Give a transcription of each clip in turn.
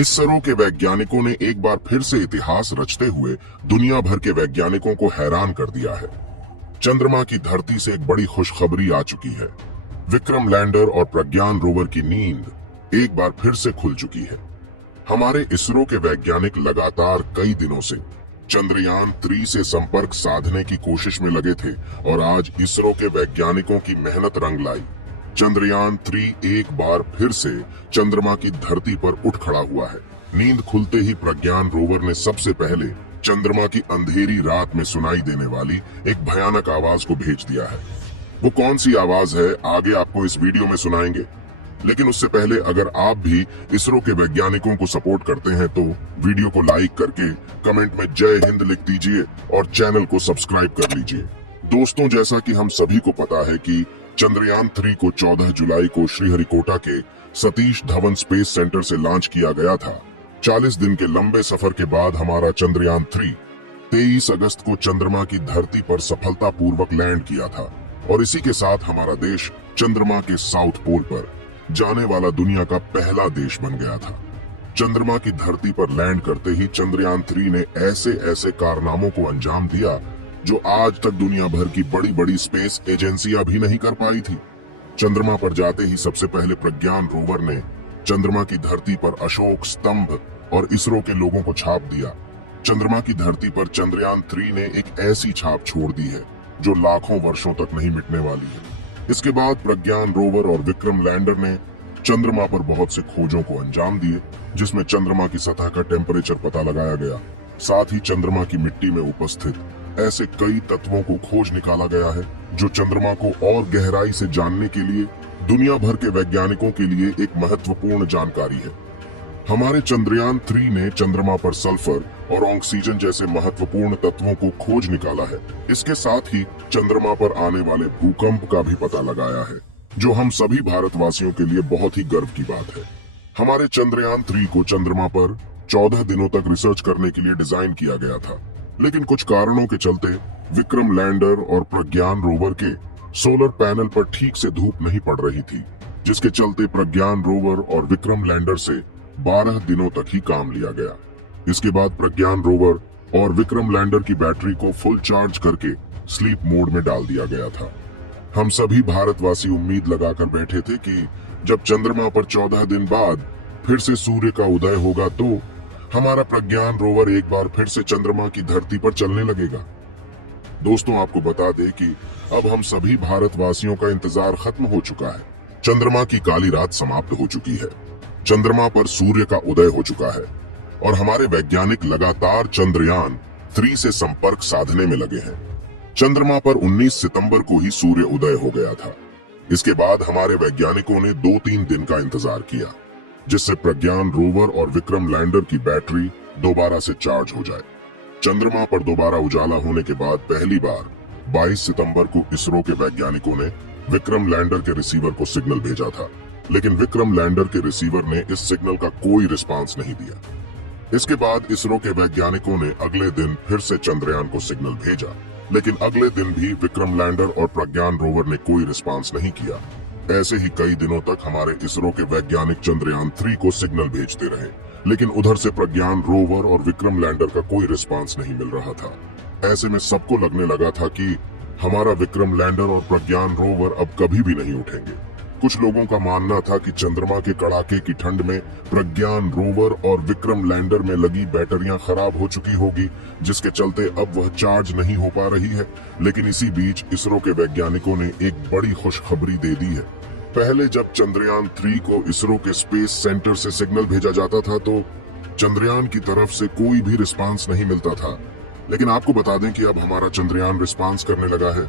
इसरो के वैज्ञानिकों ने एक बार फिर से इतिहास रचते हुए दुनिया भर के वैज्ञानिकों को हैरान कर दिया है। चंद्रमा की धरती से एक बड़ी खुशखबरी आ चुकी है। विक्रम लैंडर और प्रज्ञान रोवर की नींद एक बार फिर से खुल चुकी है। हमारे इसरो के वैज्ञानिक लगातार कई दिनों से चंद्रयान 3 से संपर्क साधने की कोशिश में लगे थे और आज इसरो के वैज्ञानिकों की मेहनत रंग लाई। चंद्रयान 3 एक बार फिर से चंद्रमा की धरती पर उठ खड़ा हुआ है। नींद खुलते ही प्रज्ञान रोवर ने सबसे पहले चंद्रमा की अंधेरी रात में सुनाई देने वाली एक भयानक आवाज को भेज दिया है। वो कौन सी आवाज है आगे आपको इस वीडियो में सुनाएंगे, लेकिन उससे पहले अगर आप भी इसरो के वैज्ञानिकों को सपोर्ट करते हैं तो वीडियो को लाइक करके कमेंट में जय हिंद लिख दीजिए और चैनल को सब्सक्राइब कर लीजिए। दोस्तों, जैसा कि हम सभी को पता है कि चंद्रयान 3 को 14 जुलाई को श्रीहरिकोटा के सतीश धवन स्पेस सेंटर से लॉन्च किया गया था। 40 दिन के लंबे सफर के बाद हमारा चंद्रयान 3 23 अगस्त को चंद्रमा की धरती पर सफलतापूर्वक लैंड किया था और इसी के साथ हमारा देश चंद्रमा के साउथ पोल पर जाने वाला दुनिया का पहला देश बन गया था। चंद्रमा की धरती पर लैंड करते ही चंद्रयान 3 ने ऐसे ऐसे कारनामों को अंजाम दिया जो आज तक दुनिया भर की बड़ी बड़ी स्पेस एजेंसियां भी नहीं कर पाई थी। चंद्रमा पर जाते ही सबसे पहले प्रज्ञान रोवर ने चंद्रमा की धरती पर अशोक स्तंभ और इसरो के लोगों को छाप दिया। चंद्रमा की धरती पर चंद्रयान 3 ने एक ऐसी छाप छोड़ दी है जो लाखों वर्षों तक नहीं मिटने वाली है। इसके बाद प्रज्ञान रोवर और विक्रम लैंडर ने चंद्रमा पर बहुत से खोजों को अंजाम दिए, जिसमें चंद्रमा की सतह का टेम्परेचर पता लगाया गया। साथ ही चंद्रमा की मिट्टी में उपस्थित ऐसे कई तत्वों को खोज निकाला गया है जो चंद्रमा को और गहराई से जानने के लिए दुनिया भर के वैज्ञानिकों के लिए एक महत्वपूर्ण जानकारी है। हमारे चंद्रयान 3 ने चंद्रमा पर सल्फर और ऑक्सीजन जैसे महत्वपूर्ण तत्वों को खोज निकाला है। इसके साथ ही चंद्रमा पर आने वाले भूकंप का भी पता लगाया है, जो हम सभी भारतवासियों के लिए बहुत ही गर्व की बात है। हमारे चंद्रयान 3 को चंद्रमा पर 14 दिनों तक रिसर्च करने के लिए डिजाइन किया गया था, लेकिन कुछ कारणों के चलते विक्रम लैंडर और प्रज्ञान रोवर के सोलर पैनल पर ठीक से धूप नहीं पड़ रही थी, जिसके चलते प्रज्ञान रोवर और विक्रम लैंडर से 12 दिनों तक ही काम लिया गया। इसके बाद प्रज्ञान रोवर और विक्रम लैंडर की बैटरी को फुल चार्ज करके स्लीप मोड में डाल दिया गया था। हम सभी भारतवासी उम्मीद लगाकर बैठे थे कि जब चंद्रमा पर 14 दिन बाद फिर से सूर्य का उदय होगा तो हमारा प्रज्ञान रोवर एक बार फिर से चंद्रमा की धरती पर चलने लगेगा। दोस्तों, आपको बता दें कि अब हम सभी भारतवासियों का इंतजार खत्म हो चुका है। चंद्रमा की काली रात समाप्त हो चुकी है, चंद्रमा पर सूर्य का उदय हो चुका है और हमारे वैज्ञानिक लगातार चंद्रयान 3 से संपर्क साधने में लगे हैं। चंद्रमा पर 19 सितंबर को ही सूर्य उदय हो गया था। इसके बाद हमारे वैज्ञानिकों ने 2-3 दिन का इंतजार किया, जिससे प्रज्ञान रोवर और विक्रम लैंडर की बैटरी दोबारा से चार्ज हो जाए। चंद्रमा पर दोबारा उजाला होने के बाद पहली बार 22 सितंबर को इसरो के वैज्ञानिकों ने विक्रम लैंडर के रिसीवर को सिग्नल भेजा था, लेकिन विक्रम लैंडर के रिसीवर ने इस सिग्नल का कोई रिस्पांस नहीं दिया। इसके बाद इसरो के वैज्ञानिकों ने अगले दिन फिर से चंद्रयान को सिग्नल भेजा, लेकिन अगले दिन भी विक्रम लैंडर और प्रज्ञान रोवर ने कोई रिस्पांस नहीं किया। ऐसे ही कई दिनों तक हमारे इसरो के वैज्ञानिक चंद्रयान 3 को सिग्नल भेजते रहे, लेकिन उधर से प्रज्ञान रोवर और विक्रम लैंडर का कोई रिस्पांस नहीं मिल रहा था। ऐसे में सबको लगने लगा था कि हमारा विक्रम लैंडर और प्रज्ञान रोवर अब कभी भी नहीं उठेंगे। कुछ लोगों का मानना था कि चंद्रमा के कड़ाके की ठंड में प्रज्ञान रोवर और विक्रम लैंडर में लगी बैटरियां खराब हो चुकी होगी, जिसके चलते अब वह चार्ज नहीं हो पा रही है। लेकिन इसी बीच इसरो के वैज्ञानिकों ने एक बड़ी खुशखबरी दे दी है। पहले जब चंद्रयान 3 को इसरो के स्पेस सेंटर से सिग्नल भेजा जाता था तो चंद्रयान की तरफ से कोई भी रिस्पांस नहीं मिलता था, लेकिन आपको बता दें कि अब हमारा चंद्रयान रिस्पांस करने लगा है।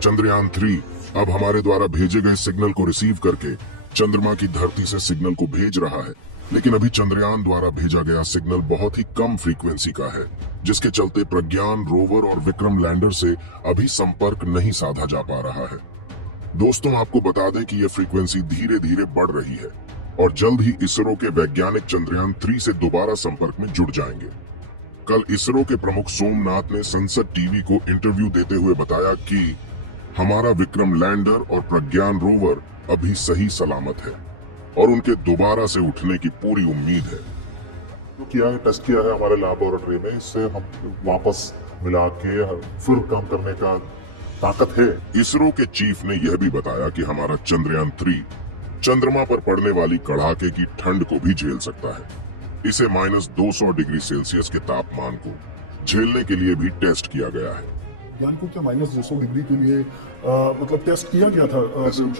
चंद्रयान 3 अब हमारे द्वारा भेजे गए सिग्नल को रिसीव करके चंद्रमा की धरती से सिग्नल को भेज रहा है, लेकिन अभी चंद्रयान द्वारा भेजा गया सिग्नल बहुत ही कम फ्रीक्वेंसी का है, जिसके चलते प्रज्ञान रोवर और विक्रम लैंडर से अभी संपर्क नहीं साधा जा पा रहा है। दोस्तों, आपको बता दें कि यह फ्रीक्वेंसी धीरे धीरे बढ़ रही है और जल्द ही इसरो के वैज्ञानिक चंद्रयान 3 से दोबारा संपर्क में जुड़ जाएंगे। कल इसरो के प्रमुख सोमनाथ ने संसद टीवी को इंटरव्यू देते हुए बताया कि हमारा विक्रम लैंडर और प्रज्ञान रोवर अभी सही सलामत है और उनके दोबारा से उठने की पूरी उम्मीद है। जो किया है, टेस्ट किया है हमारे लैबोरेटरी में, इससे हम वापस मिला के फिर काम करने का ताकत है। इसरो के चीफ ने यह भी बताया कि हमारा चंद्रयान 3 चंद्रमा पर पड़ने वाली कड़ाके की ठंड को भी झेल सकता है। इसे -200 डिग्री सेल्सियस के तापमान को झेलने के लिए भी टेस्ट किया गया है। ज्ञान को क्या -200 डिग्री के लिए मतलब टेस्ट किया गया था?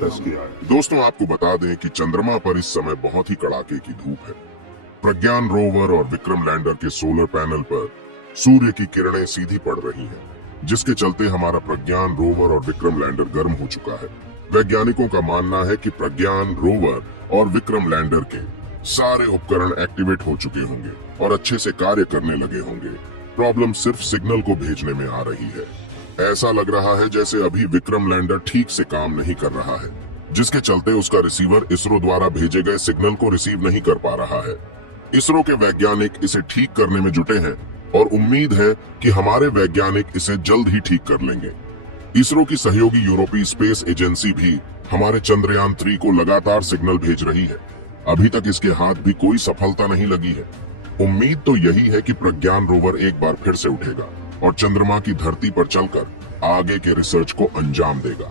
टेस्ट किया है। दोस्तों, आपको बता दें कि चंद्रमा पर इस समय बहुत ही कड़ाके की धूप है। प्रज्ञान रोवर और विक्रम लैंडर के सोलर पैनल पर सूर्य की किरणें सीधी पड़ रही हैं, जिसके चलते हमारा प्रज्ञान रोवर और विक्रम लैंडर गर्म हो चुका है। वैज्ञानिकों का मानना है कि प्रज्ञान रोवर और विक्रम लैंडर के सारे उपकरण एक्टिवेट हो चुके होंगे और अच्छे से कार्य करने लगे होंगे। प्रॉब्लम सिर्फ सिग्नल को भेजने में आ रही है। ऐसा लग रहा है जैसे अभी विक्रम लैंडर ठीक से काम नहीं कर रहा है, जिसके चलते उसका रिसीवर इसरो द्वारा भेजे गए सिग्नल को रिसीव नहीं कर पा रहा है। इसरो के वैज्ञानिक इसे ठीक करने में जुटे हैं और उम्मीद है कि हमारे वैज्ञानिक इसे जल्द ही ठीक कर लेंगे। इसरो की सहयोगी यूरोपीय स्पेस एजेंसी भी हमारे चंद्रयान 3 को लगातार सिग्नल भेज रही है। अभी तक इसके हाथ भी कोई सफलता नहीं लगी है। उम्मीद तो यही है कि प्रज्ञान रोवर एक बार फिर से उठेगा और चंद्रमा की धरती पर चलकर आगे के रिसर्च को अंजाम देगा।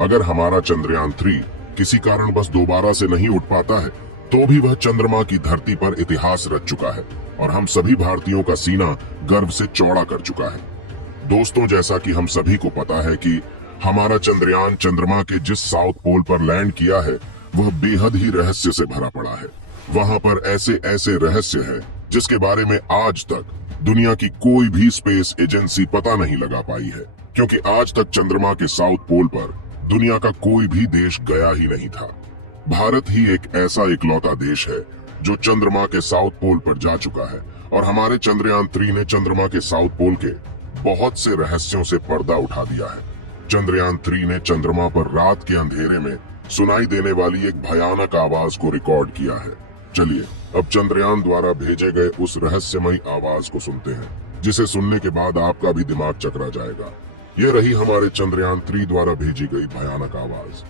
अगर हमारा चंद्रयान 3 किसी कारणवश दोबारा से नहीं उठ पाता है, तो भी वह चंद्रमा की धरती पर इतिहास रच चुका है और हम सभी भारतीयों का सीना गर्व से चौड़ा कर चुका है। दोस्तों, जैसा कि हम सभी को पता है कि हमारा चंद्रयान चंद्रमा के जिस साउथ पोल पर लैंड किया है, वह बेहद ही रहस्य से भरा पड़ा है। वहां पर ऐसे ऐसे रहस्य है जिसके बारे में आज तक दुनिया की कोई भी स्पेस एजेंसी पता नहीं लगा पाई है, क्योंकि आज तक चंद्रमा के साउथ पोल पर दुनिया का कोई भी देश गया ही नहीं था। भारत ही एक ऐसा इकलौता देश है जो चंद्रमा के साउथ पोल पर जा चुका है और हमारे चंद्रयान 3 ने चंद्रमा के साउथ पोल के बहुत से रहस्यों से पर्दा उठा दिया है। चंद्रयान 3 ने चंद्रमा पर रात के अंधेरे में सुनाई देने वाली एक भयानक आवाज को रिकॉर्ड किया है। चलिए अब चंद्रयान द्वारा भेजे गए उस रहस्यमयी आवाज को सुनते हैं, जिसे सुनने के बाद आपका भी दिमाग चकरा जाएगा। यह रही हमारे चंद्रयान 3 द्वारा भेजी गई भयानक आवाज।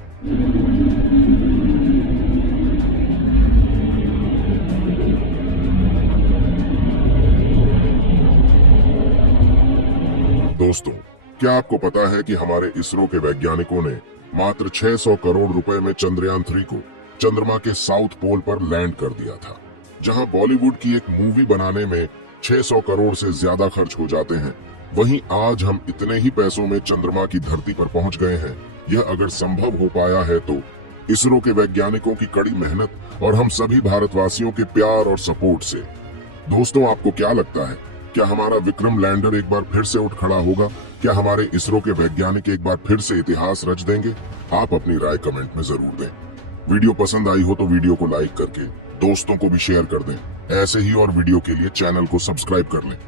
दोस्तों, क्या आपको पता है कि हमारे इसरो के वैज्ञानिकों ने मात्र 600 करोड़ रुपए में चंद्रयान 3 को चंद्रमा के साउथ पोल पर लैंड कर दिया था। जहां बॉलीवुड की एक मूवी बनाने में 600 करोड़ से ज्यादा खर्च हो जाते हैं, वहीं आज हम इतने ही पैसों में चंद्रमा की धरती पर पहुंच गए हैं। यह अगर संभव हो पाया है तो इसरो के वैज्ञानिकों की कड़ी मेहनत और हम सभी भारतवासियों के प्यार और सपोर्ट से। दोस्तों, आपको क्या लगता है, क्या हमारा विक्रम लैंडर एक बार फिर से उठ खड़ा होगा? क्या हमारे इसरो के वैज्ञानिक एक बार फिर से इतिहास रच देंगे? आप अपनी राय कमेंट में जरूर दें। वीडियो पसंद आई हो तो वीडियो को लाइक करके दोस्तों को भी शेयर कर दें। ऐसे ही और वीडियो के लिए चैनल को सब्सक्राइब कर लें।